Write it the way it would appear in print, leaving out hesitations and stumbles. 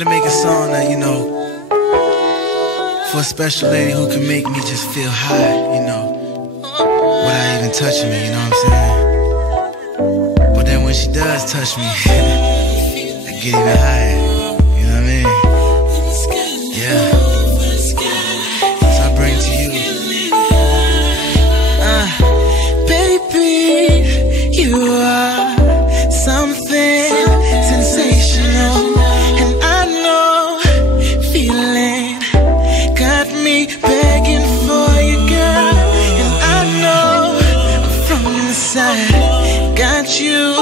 to make a song that, you know, for a special lady who can make me just feel high, you know, without even touching me, you know what I'm saying? But then when she does touch me, I get even higher, you know what I mean? Yeah. So I bring it to you. Baby, you are something sensational, and I know feeling got me begging for you, girl. And I know from the side got you